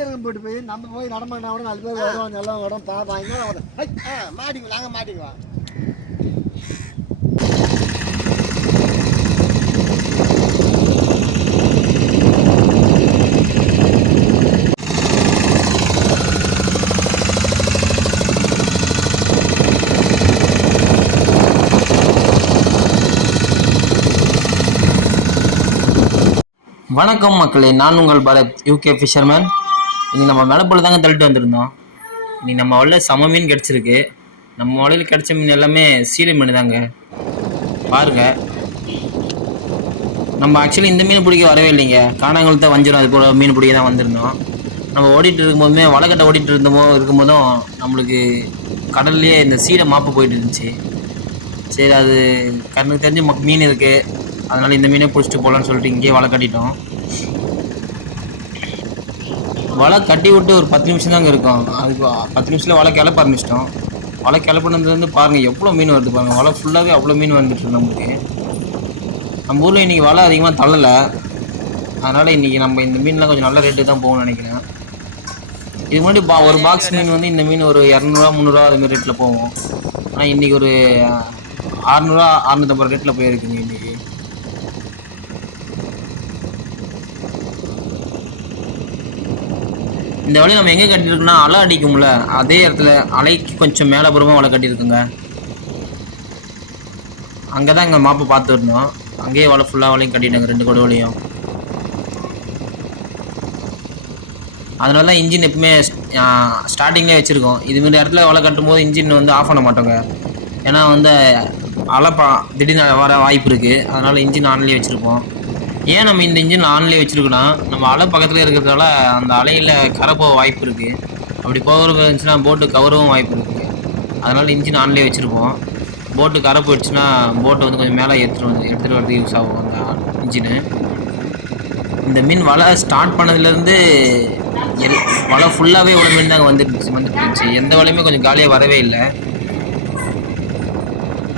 வண்டியெல்லாம் போட்டு போய் நம்ம போய் நடமாடினா கூட 4 பேர் வருவாங்க, எல்லாம் வரும் பார்ப்பாங்க. மாட்டிக்குவோம், நாங்கள் மாட்டிக்குவோம். வணக்கம் மக்களே, நான் உங்கள் பரத், யூகே ஃபிஷர்மேன். இன்றைக்கி நம்ம மேலப்பொழுது தாங்க தள்ளிட்டு வந்திருந்தோம். இன்றைக்கி நம்ம வலையில் செம மீன் கிடச்சிருக்கு. நம்ம வலையில் கிடச்ச மீன் எல்லாமே சீலை மீன் தாங்க. பாருங்கள், நம்ம ஆக்சுவலி இந்த மீன் பிடிக்க வரவே இல்லைங்க. காணாங்குளத்தை வஞ்சிரம் அது போல் மீன் பிடிக்க தான் வந்திருந்தோம். நம்ம ஓடிட்டு இருக்கும்போதுமே வலைக்கட்டை ஓடிட்டு இருக்கும்போதும் நம்மளுக்கு கடல்லையே இந்த சீலை மாப்பு போயிட்டு இருந்துச்சு. சரி, அது கண்ணுக்கு தெரிஞ்சு மீன் இருக்குது, அதனால் இந்த மீனே பிடிச்சிட்டு போகலான்னு சொல்லிட்டு இங்கேயே வலை கட்டிட்டோம். வலை கட்டி விட்டு ஒரு 10 நிமிஷம் தாங்க இருக்கும். அதுக்கு 10 நிமிஷத்தில் வலை கிளப்ப ஆரம்பிச்சிட்டோம். வலை கிளப்பினதுலேருந்து பாருங்கள் எவ்வளோ மீன் வருது பாருங்கள். வலை ஃபுல்லாகவே அவ்வளோ மீன் வந்துட்டு நமக்கு. நம்ம ஊரில் இன்றைக்கி வலை அதிகமாக தள்ளலை, அதனால் இன்றைக்கி நம்ம இந்த மீன்லாம் கொஞ்சம் நல்ல ரேட்டு தான் போகும்னு நினைக்கிறேன். இது முன்னாடி ஒரு பாக்ஸ் மீன் வந்து இந்த மீன் ஒரு 200 300 அதுமாதிரி ரேட்டில் போவோம். ஆனால் இன்றைக்கி ஒரு 600 650 ரேட்டில் போயிருக்குங்க இன்றைக்கி. இந்த வலையை நம்ம எங்கே கட்டியிருக்கோம்னா, அலை அடிக்கும்ல அதே இடத்துல அலைக்கு கொஞ்சம் மேலப்புறமாக வலை கட்டியிருக்குங்க. அங்கே தான் எங்கள் மாப்பு பார்த்துருந்தோம். அங்கேயே வலை ஃபுல்லாக வலையும் கட்டிட்டாங்க, 2 கொடு வலையும். அதனால தான் இன்ஜின் எப்பவுமே ஸ்டார்டிங்லேயே வச்சுருக்கோம். இதுமாரி இடத்துல வலை கட்டும் போது இன்ஜின் வந்து ஆஃப் பண்ண மாட்டோங்க. ஏன்னா வந்து அலை திடீர்னு வர வாய்ப்பு இருக்குது. அதனால் இன்ஜின் ஆன்லேயே வச்சுருப்போம். ஏன் நம்ம இந்த இன்ஜின் ஆன்லேயே வச்சுருக்கோன்னா, நம்ம அலை பக்கத்தில் இருக்கிறதால அந்த அலையில் கரை போக வாய்ப்பு இருக்குது. அப்படி போகிறது இருந்துச்சுன்னா போட்டு கவரவும் வாய்ப்பு இருக்குது. அதனால் இன்ஜின் ஆன்லேயே வச்சுருப்போம். போட்டு கரை போயிடுச்சுன்னா போட்டை வந்து கொஞ்சம் மேலே எடுத்துகிட்டு வரது யூஸ் ஆகும் அந்த இன்ஜினு. இந்த மீன் வலை ஸ்டார்ட் பண்ணதுலேருந்து வலை ஃபுல்லாகவே இவ்வளோ மீன் தாங்க வந்துட்டு இருந்துச்சு. எந்த வலையுமே கொஞ்சம் காலியாக வரவே இல்லை.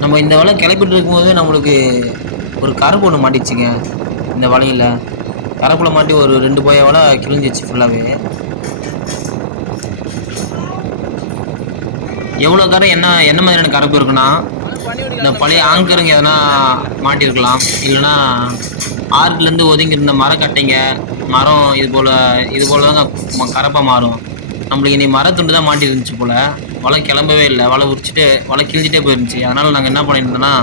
நம்ம இந்த வலை கிளப்பிட்டு இருக்கும்போது நம்மளுக்கு ஒரு கருப்பு ஒன்று மாட்டிச்சுங்க. இந்த வலையில் கரப்புல மாட்டி ஒரு 2 போய வலை கிழிஞ்சிச்சு ஃபுல்லாகவே. எவ்வளோ கரை என்ன மாதிரியான கரப்பு இருக்குன்னா, இந்த பழைய ஆங்கருங்க எதனா மாட்டியிருக்கலாம், இல்லைன்னா ஆறுலேருந்து ஒதுங்கி இருந்த மரக்கட்டைங்க மரம் இது போல் தாங்க கரப்பாக மாறும். நம்மளுக்கு இனி மரத்துண்டு தான் மாட்டி இருந்துச்சு போல். வலை கிளம்பவே இல்லை, வலை உரிச்சிட்டு வலை கிழிஞ்சிட்டே போயிருந்துச்சு. அதனால் நாங்கள் என்ன பண்ணியிருந்தோம்னா,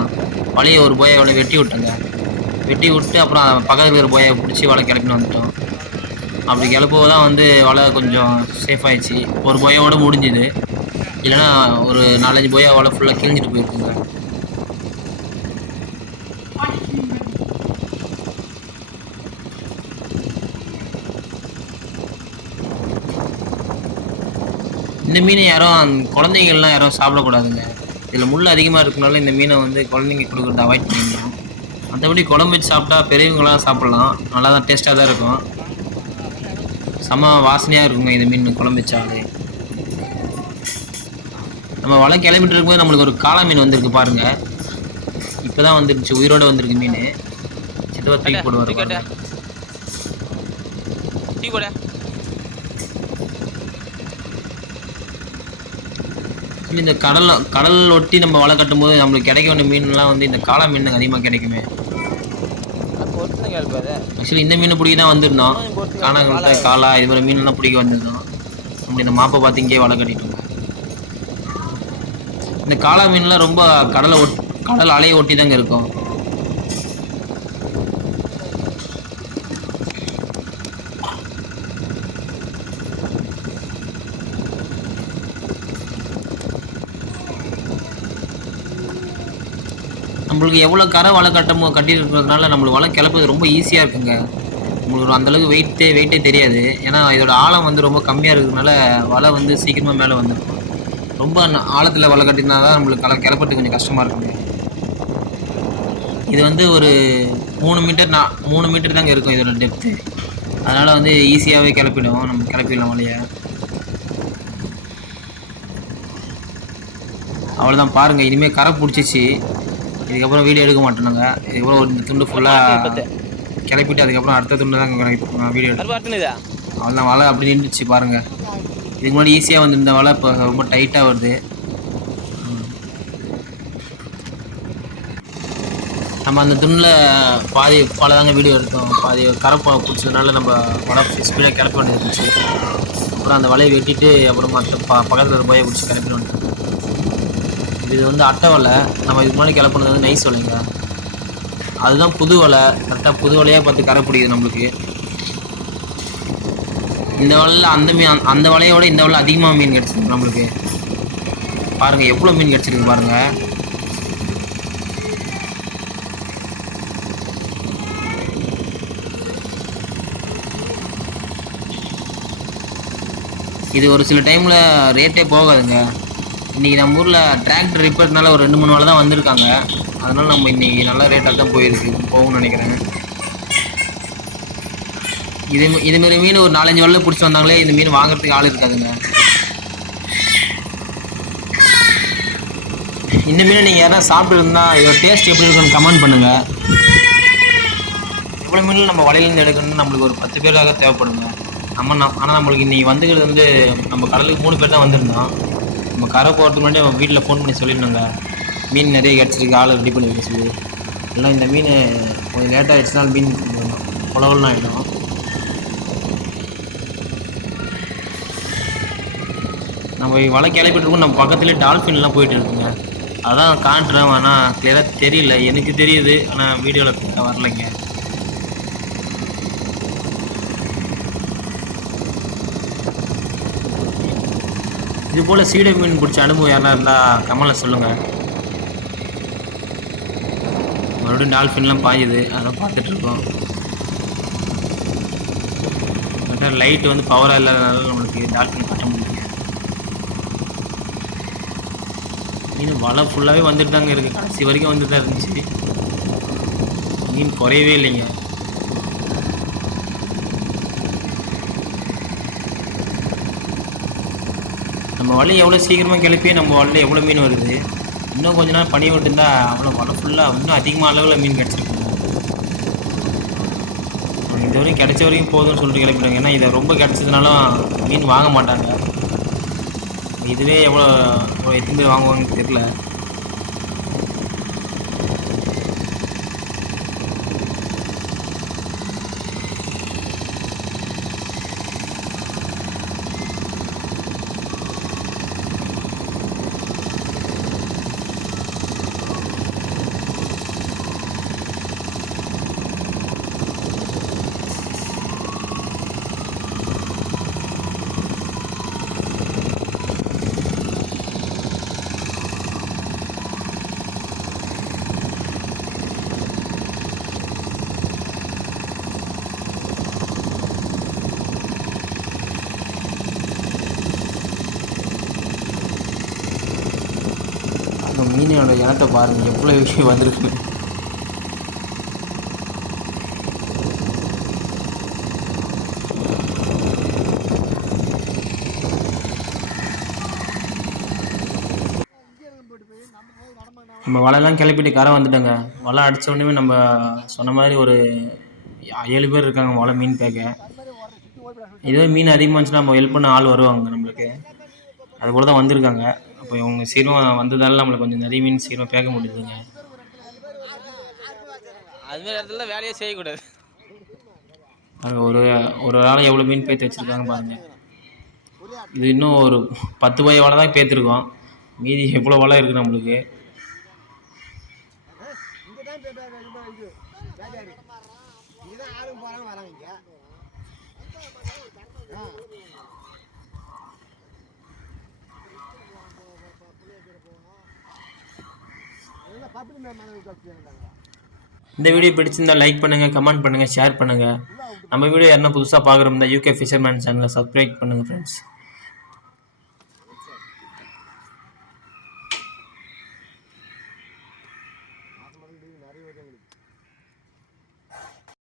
வலையை ஒரு போய வலை வெட்டி விட்டோங்க. வெட்டி விட்டு அப்புறம் பக்கத்தில் இருக்கிற போயை பிடிச்சி வலை கிளப்பின்னு வந்துட்டோம். அப்படி கிளப்போ தான் வந்து வலை கொஞ்சம் சேஃப் ஆகிடுச்சு. ஒரு போயோட முடிஞ்சுது, இல்லைன்னா ஒரு 4-5 போயா வலை ஃபுல்லாக கிழிஞ்சிட்டு போயிருக்குங்க. இந்த மீனை குழந்தைகள்லாம் யாரும் சாப்பிடக்கூடாதுங்க. இதில் முள் அதிகமாக இருக்கனால இந்த மீனை வந்து குழந்தைங்க கொடுக்குறத அவாய்ட் பண்ணிடணும். மற்றபடி குழம்பு வச்சு சாப்பிட்டா பெரியவங்களாம் சாப்பிட்லாம், நல்லா தான் டேஸ்ட்டாக தான் இருக்கும். செம்ம வாசனையாக இருக்குங்க இந்த மீன் குழம்பு வச்சாலே. நம்ம வலை கிளம்பிட்டு இருக்கும்போது நம்மளுக்கு ஒரு காளை மீன் வந்திருக்கு பாருங்கள். இப்போ தான் வந்துருச்சு, உயிரோடு வந்திருக்கு மீன். சித்தவா தூக்கி போடுவார். இந்த கடல் ஒட்டி நம்ம வலை கட்டும் போது நம்மளுக்கு கிடைக்க வேண்டிய மீன்லாம் வந்து இந்த காளை மீன் அதிகமாக கிடைக்குமே. ஆக்சுவலி இந்த மீன் பிடிக்க தான் வந்திருந்தோம். காணாங்கல்ட்ட காளா இது மாதிரி மீன்லாம் பிடிக்க வந்திருந்தோம். நம்ம இந்த மாப்பை பார்த்து இங்கேயே வலை கட்டிட்டோம். இந்த காளா மீன்லாம் ரொம்ப கடல் அலையை ஒட்டி தாங்க இருக்கும். நம்மளுக்கு எவ்வளோ கரை வலை கட்டியிருக்கிறதுனால நம்மளுக்கு வலை கிளப்புறது ரொம்ப ஈஸியாக இருக்குங்க. உங்களுக்கு அந்தளவுக்கு வெயிட்டே தெரியாது. ஏன்னா இதோட ஆழம் வந்து ரொம்ப கம்மியாக இருக்கிறதுனால வலை வந்து சீக்கிரமாக மேலே வந்துடும். ரொம்ப ஆழத்தில் வலை கட்டினா தான் நம்மளுக்கு கிளப்புறதுக்கு கொஞ்சம் கஷ்டமாக இருக்குங்க. இது வந்து ஒரு 3 மீட்டர் தாங்க இருக்கும் இதோட டெப்த்து. அதனால் வந்து ஈஸியாகவே நம்ம கிளப்பிடலாம் வலையை. அவ்வளோதான் பாருங்கள், இனிமேல் கரை பிடிச்சிச்சு. இதுக்கப்புறம் வீடியோ எடுக்க மாட்டோம். இதுக்கப்புறம் ஒரு துண்டு ஃபுல்லாக கிளப்பிட்டு அதுக்கப்புறம் அடுத்த துண்டு தான் வீடியோ எடுத்து அவ்வளோ வலை அப்படி நின்றுச்சு பாருங்கள். இதுக்கு முன்னாடி ஈஸியாக வந்து இந்த வலை இப்போ ரொம்ப டைட்டாக வருது. நம்ம அந்த துணில் பாதி பல தாங்க வீடியோ எடுத்தோம். பாதி கரப்பா பிடிச்சதுனால நம்ம வலை ஸ்பீடாக கிளப்ப வேண்டியது இருந்துச்சு. அப்புறம் அந்த வலையை வெட்டிட்டு அப்புறம் மற்ற பக்கத்தில் ஒரு போயை பிடிச்சி கிளப்பிட்டு வந்துட்டோம். இது வந்து அட்டை வலை. நம்ம இதுக்கு முன்னாடி கிளப்புனது வந்து நைஸ் வலைங்க. அதுதான் புது வலை. கரெக்டாக புது வலையாக பார்த்து கரை பிடிக்குது நம்மளுக்கு. இந்த வலையில் அந்த வலையோட இந்த வலை அதிகமாக மீன் கிடச்சிருக்கு நம்மளுக்கு. பாருங்கள் எவ்வளோ மீன் கிடச்சிருக்கு பாருங்கள். இது ஒரு சில டைமில் ரேட்டே போகாதுங்க. இன்றைக்கி நம்ம ஊரில் டிராக்டர் ரிப்பேர்னால ஒரு 2-3 வலை தான் வந்திருக்காங்க. அதனால் நம்ம இன்றைக்கி நல்ல ரேட்டாக தான் போகும்னு நினைக்கிறேன். இதுமாரி மீன் ஒரு 4-5 வலை பிடிச்சி வந்தாங்களே இந்த மீன் வாங்குறதுக்கு ஆள் இருக்காதுங்க. இந்த மீனை நீங்கள் யாராவது சாப்பிட்டுருந்தா இதோட டேஸ்ட் எப்படி இருக்குன்னு கமெண்ட் பண்ணுங்கள். எவ்வளோ மீனில் நம்ம வலையிலேருந்து எடுக்கணும்னு நம்மளுக்கு ஒரு 10 பேருக்காக தேவைப்படுங்க. ஆனால் நம்மளுக்கு இன்றைக்கி வந்துக்கிறது வந்து நம்ம கடலுக்கு 3 பேர் தான் வந்திருந்தோம். நம்ம கரை போகிறதுக்கு முன்னாடி நம்ம வீட்டில் ஃபோன் பண்ணி சொல்லியிருந்தோங்க, மீன் நிறைய கிடச்சிருக்கு, ஆள் ரெடி பண்ணி வைக்க சொல்லி. எல்லாம் இந்த மீன் கொஞ்சம் லேட்டாக ஆகிடுச்சுனாலும் மீன் குளவெல்லாம் ஆகிடும். நம்ம வலை கிளப்பிட்டுருக்கோம். நம்ம பக்கத்துலேயே டால்ஃபின்லாம் போயிட்டு இருக்குங்க. அதான் காட்டுறேன், ஆனால் கிளியராக தெரியல. எனக்கு தெரியுது, ஆனால் வீடியோவில் வரலைங்க. இது போல் சீடை மீன் பிடிச்ச அனுபவம் யாரா இருந்தால் கமலில் சொல்லுங்கள். மறுபடியும் டால்ஃபின்லாம் பாயுது, அதெல்லாம் பார்த்துட்ருக்கோம். கரெக்டாக லைட்டு வந்து பவராக இல்லாதனால நம்மளுக்கு டால்ஃபின் கட்ட முடியல. மீன் வலை ஃபுல்லாகவே வந்துட்டு தாங்க இருக்குது. கடைசி வரைக்கும் வந்துட்டு தான் இருந்துச்சு. மீன் குறையவே இல்லைங்க. நம்ம வலை எவ்வளோ சீக்கிரமாக கிளப்பி நம்ம வலையில் எவ்வளோ மீன் வருது. இன்னும் கொஞ்ச நாள் பனி விட்டுருந்தா அவ்வளோ வலை ஃபுல்லாக இன்னும் அதிகமாக அளவில் மீன் கிடச்சிருக்கும். இது வரைக்கும் கிடைச்ச வரைக்கும் போதும்னு சொல்லிட்டு கிளப்பிடுவாங்க. ஏன்னா இதை ரொம்ப கிடச்சதுனாலும் மீன் வாங்க மாட்டாங்க. இதுவே எத்தனை பேர் வாங்குவாங்கன்னு தெரியல. மீனோட இனத்தை பாருங்கள், எவ்வளோ விஷயம் வந்திருக்கு. நம்ம வலையெல்லாம் கிளப்பிட்டு கரை வந்துட்டோங்க. வலை அடித்த உடனே நம்ம சொன்ன மாதிரி ஒரு 7 பேர் இருக்காங்க வலை மீன் பேக்க. இதுவே மீன் அதிகமாக இருந்துச்சுன்னா நம்ம ஹெல்ப் பண்ண ஆள் வருவாங்க நம்மளுக்கு. அதுபோல் தான் வந்திருக்காங்க. அப்போ இவங்க சீக்கிரம் வந்ததால நம்மளுக்கு கொஞ்சம் நிறைய மீன் சீக்கிரம் பேக்க முடியுதுங்க. அதுமாதிரி இடத்துல வேலையே செய்யக்கூடாது. அங்கே ஒரு ஆள் எவ்வளோ மீன் பேத்து வச்சுருக்காங்க பாருங்கள். இது இன்னும் ஒரு 10 பய வலை தான் பேத்துருக்கோம். மீதி எவ்வளோ வலை இருக்குது நம்மளுக்கு. இந்த வீடியோ பிடிச்சிருந்தால் லைக் பண்ணுங்கள், கமெண்ட் பண்ணுங்கள், ஷேர் பண்ணுங்கள். நம்ம வீடியோ யாருன்னா புதுசாக பார்க்குறோம்னா யூகே ஃபிஷர்மேன் சேனலை சப்ஸ்கிரைப் பண்ணுங்கள் ஃப்ரெண்ட்ஸ்.